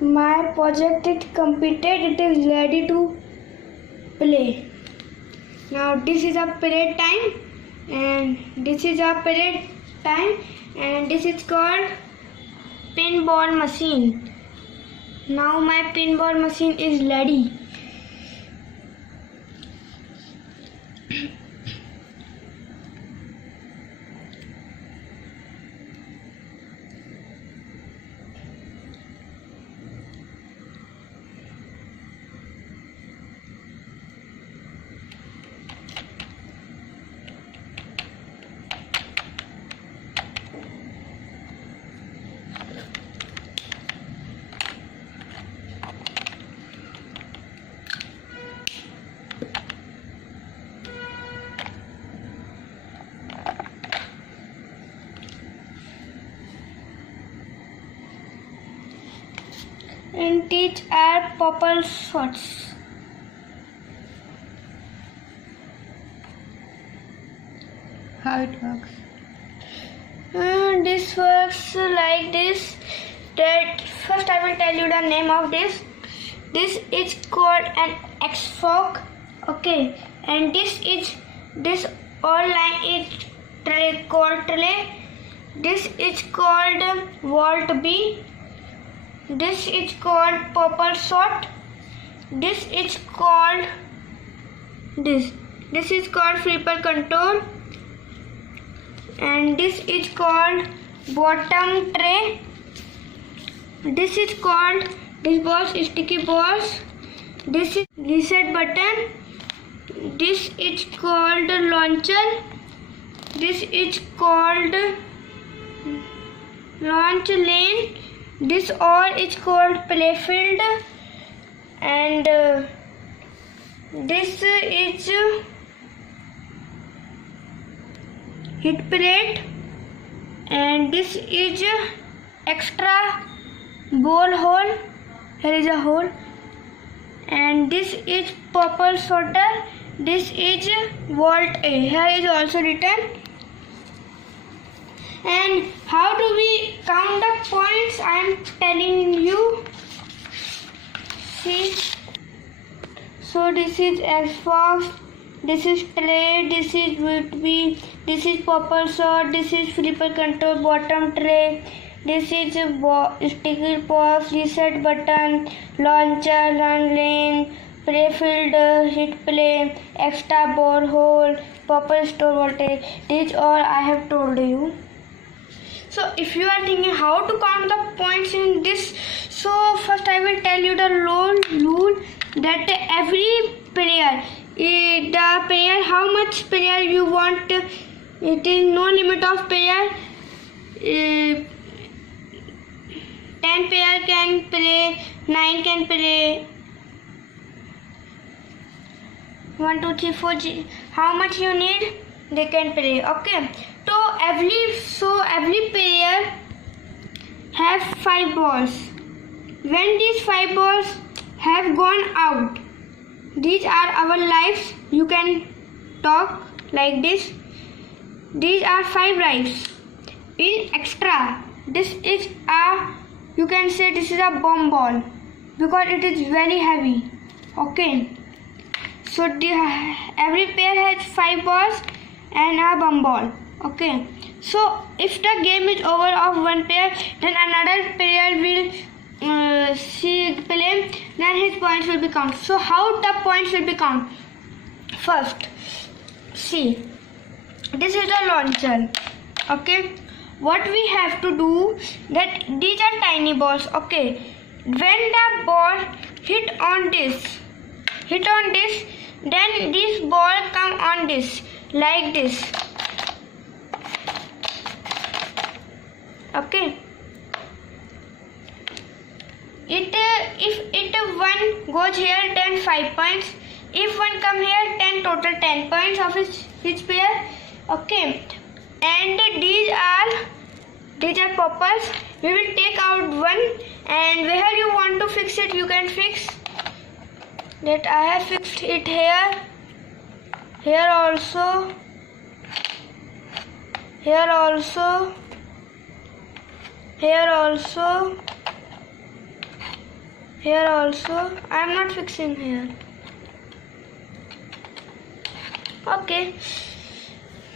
My project is completed. It is ready to play. Now this is a parade time, and this is a parade time, and this is called pinball machine. Now my pinball machine is ready. And these are purple shots. How it works? This works like this. That first I will tell you the name of this. This is called an X-Fork. Okay, and this all line is called tray. This is called Volt B. This is called purple shot. This is called this. This is called flipper control. And this is called bottom tray. This is called this balls, sticky balls. This is reset button. This is called launcher. This is called launch lane. This all is called playfield, and this is hit parade, and this is extra ball hole. Here is a hole, and this is purple sorter. This is Volt A. Here is also written. And how do we count the points? I am telling you. See. So this is Xbox. This is tray. This is Volt-B. This is purple shot. This is flipper control bottom tray. This is sticky box, reset button, launcher, run lane, playfield, hit play, extra ball hole, purple store voltage. These all I have told you. So if you are thinking how to count the points in this, so first I will tell you the rule that every player, how much player you want, it is no limit of player. 10 player can play, 9 can play, 1, 2, 3, 4. How much you need? They can play. Okay. So every player have 5 balls. When these 5 balls have gone out, these are our lives. You can talk like this. These are 5 lives. In extra, this is you can say this is a bomb ball because it is very heavy. Okay. So every player has 5 balls and a bomb ball. Okay. So if the game is over of one player, then another player will play, then his points will be counted. So how the points will be counted? First, see, this is the launcher. Okay. What we have to do, that these are tiny balls. Okay. When the ball hit on this, then this ball come on this, like this. Okay. If one goes here, then 5 points. If one come here, 10 total 10 points of each player. Okay. And these are purples. We will take out one, and where you want to fix it, you can fix. That I have fixed it here. Here also. Here also. Here also. Here also. I am not fixing here. Okay.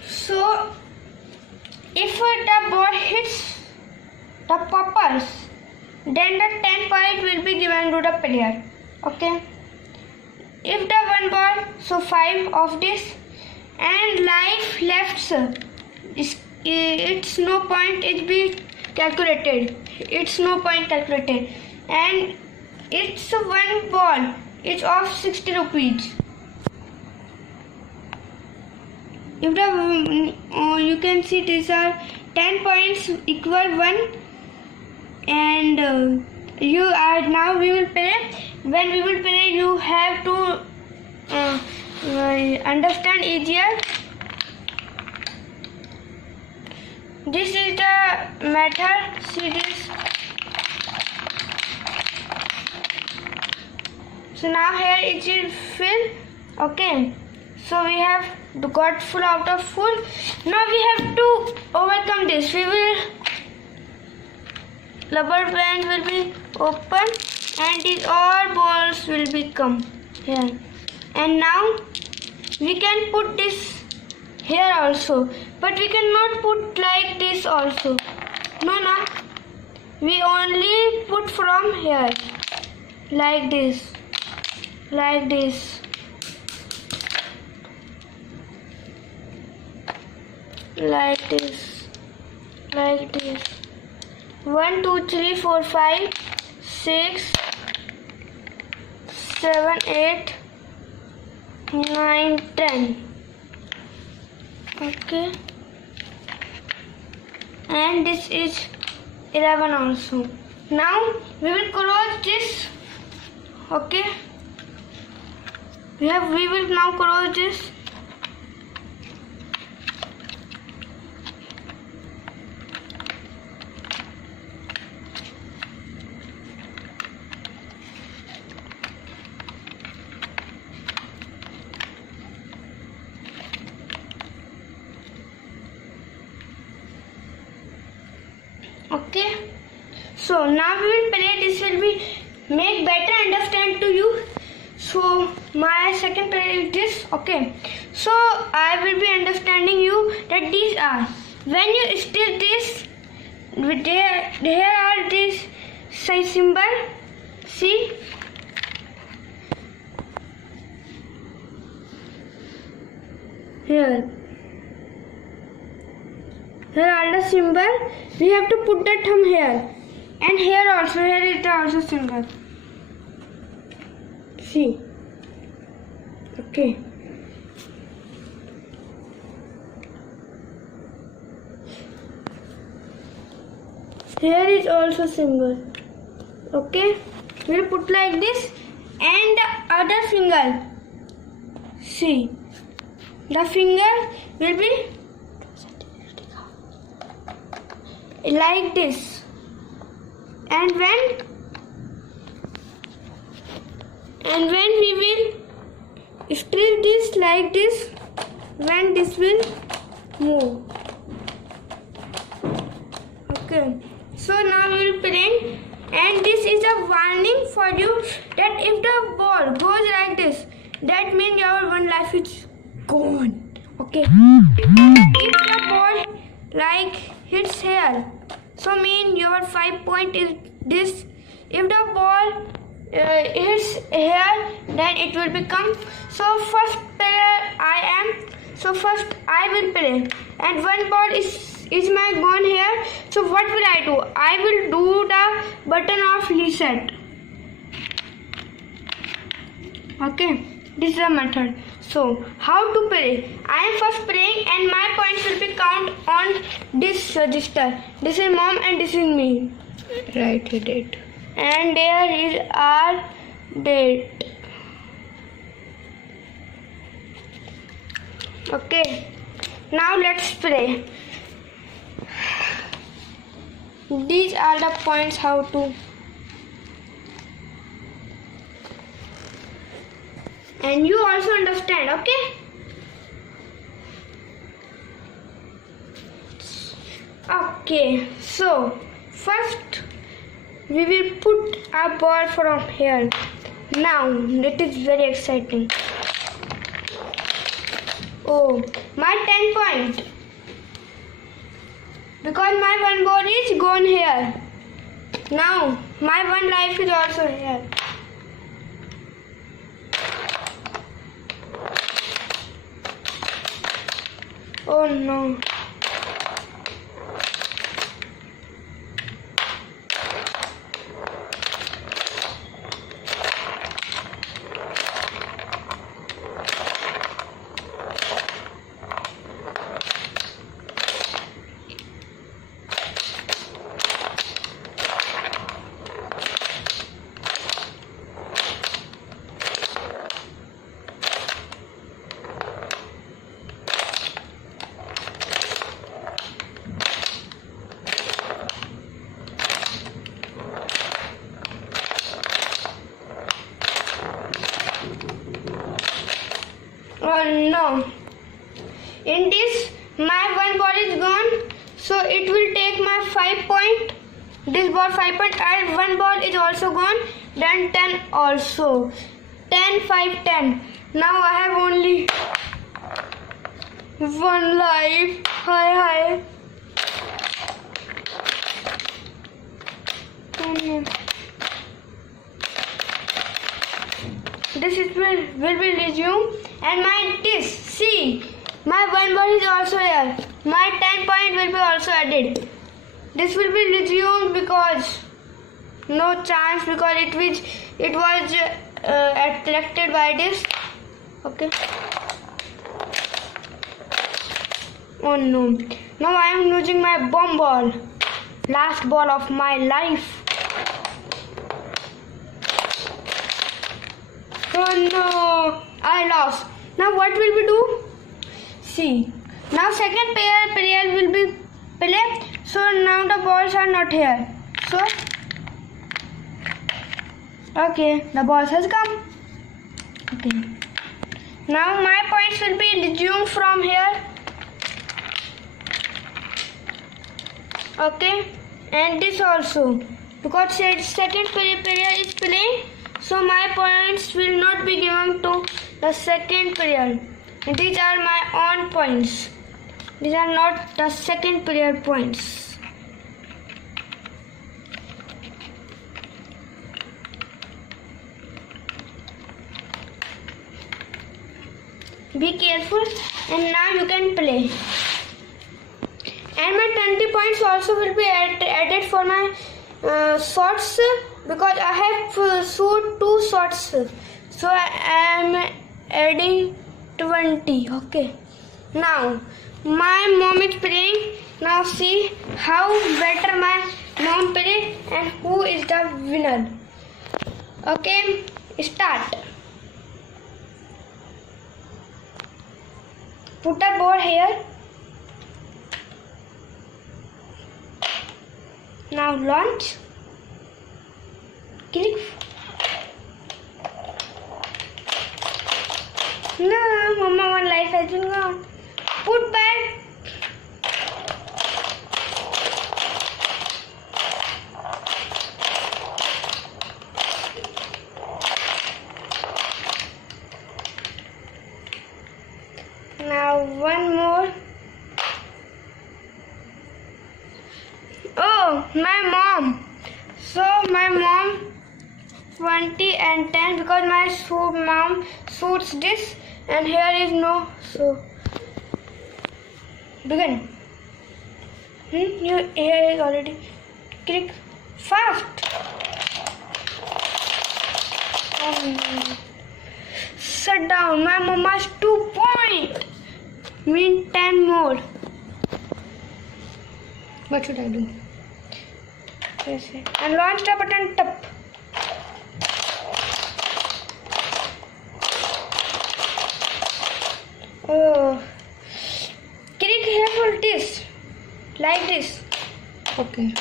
So if the ball hits the poppers, then the 10 point will be given to the player. Okay. If the one ball, so 5 of this, and life left is it's no point it be calculated. It's no point calculated, and it's one ball. It's of 60 rupees. If the you can see these are 10 points equal 1, and you are now we will play. When we will play, you have to understand easier. This is the method. See this. So now here it will fill. Okay. So we have got full out of full. Now we have to overcome this. We will rubber band will be open, and these all balls will become here. And now we can put this here also, but we cannot put like this also. No. We only put from here, like this, like this. Like this, like this. 1, 2, 3, 4, 5, 6, 7, 8, 9, 10. Okay. And this is 11 also. Now we will close this. Okay. We will now close this. Okay, so now we will play. This will be make better understand to you. So my second play is this. Okay, so I will be understanding you that these are when you steal this. There are this size symbol. See. Here are the symbol. We have to put the thumb here, and here also. Here is the also symbol. See. Okay. Here is also symbol. Okay. We'll put like this, and the other finger. See. The finger will be like this, and when we will strip this like this, when this will move. Okay, so now we will print, and this is a warning for you that if the ball goes like this, that means your one life is gone. Okay, if the ball like hits here, so mean your 5 point is this. If the ball hits here, then it will become. So first player I am. So first I will play, and one ball is my gone here. So what will I do? I will do the button of reset. Okay, this is the method. So how to play? I am first playing, and my points will be count on this register. This is mom and this is me. Write the date. And there is our date. Okay, now let's play. These are the points how to. And you also understand, okay? Okay, so first we will put our ball from here. Now it is very exciting. Oh, my 10 point. Because my one ball is gone here. Now my one life is also here. Oh no. Oh no. In this, my one ball is gone. So it will take my 5 point. This ball 5 point and one ball is also gone. Then 10 also. 10, 5, 10. Now I have only one life. Hi. Oh no. This will be resumed. And my this, see, my one ball is also here. My 10 point will be also added. This will be resumed because no chance, because it was attracted by this. Okay. Oh no. Now I am losing my bomb ball. Last ball of my life. Oh no. I lost. Now what will we do? See. Now second player will be play. So now the balls are not here. So okay, the balls has come. Okay. Now my points will be resumed from here. Okay. And this also. Because second player is playing. So my points will not be given to the second player. These are my own points. These are not the second player points. Be careful and now you can play. And my 20 points also will be added for my shots because I have shoot 2 shots. So I am adding 20. Okay. Now my mom is playing. Now see how better my mom play and who is the winner. Okay. Start. Put a ball here. Now launch. Click. No, Mama, one life has been gone. Put back. Now one more. Oh, my mom. So my mom 20 and 10 because my mom shoots this and here is no. So begin. Here is already. Click fast. Shut down. My mama's 2 point. Mean 10 more. What should I do? And launch the button tap. Oh, click here for this, like this. Okay.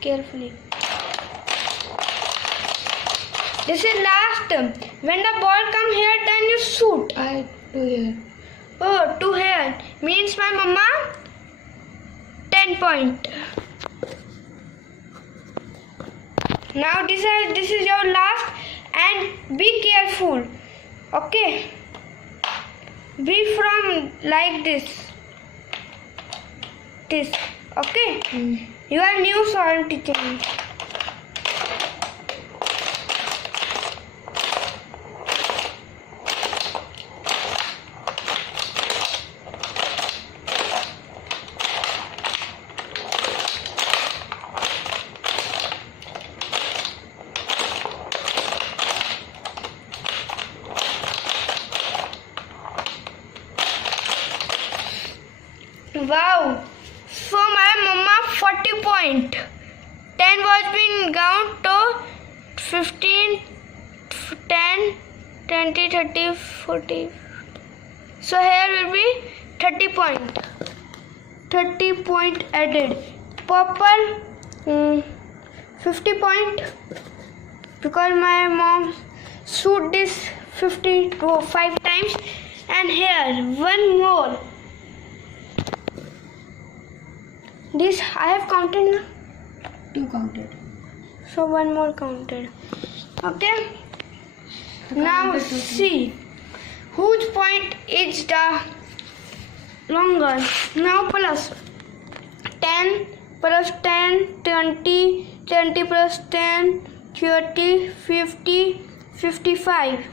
Carefully. This is last. When the ball come here, then you shoot. I do here. Oh, 2 here means my mama 10 point. Now this is your last, and be careful. Okay. Be from like this. This. Okay. You are new, so I am teaching you. Wow, so my mama 40 point. 10 was been down to 15, 10, 20, 30, 40. So here will be 30 point. 30 point added. Purple 50 point, because my mom shoot this 55 times. And here one more. This I have counted now. 2 counted. So one more counted. Okay. Now see whose point is the longer. Now plus 10 plus 10, 20, 20 plus 10, 30, 50, 55.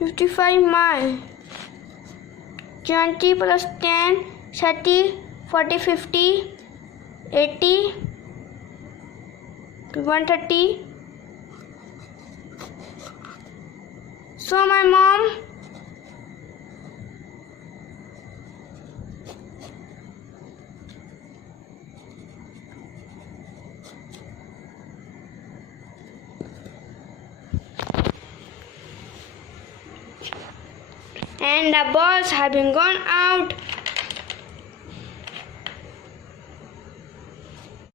55 my 20 plus 10, 30, 40, 50, 80, 130. So my mom and the balls have been gone out.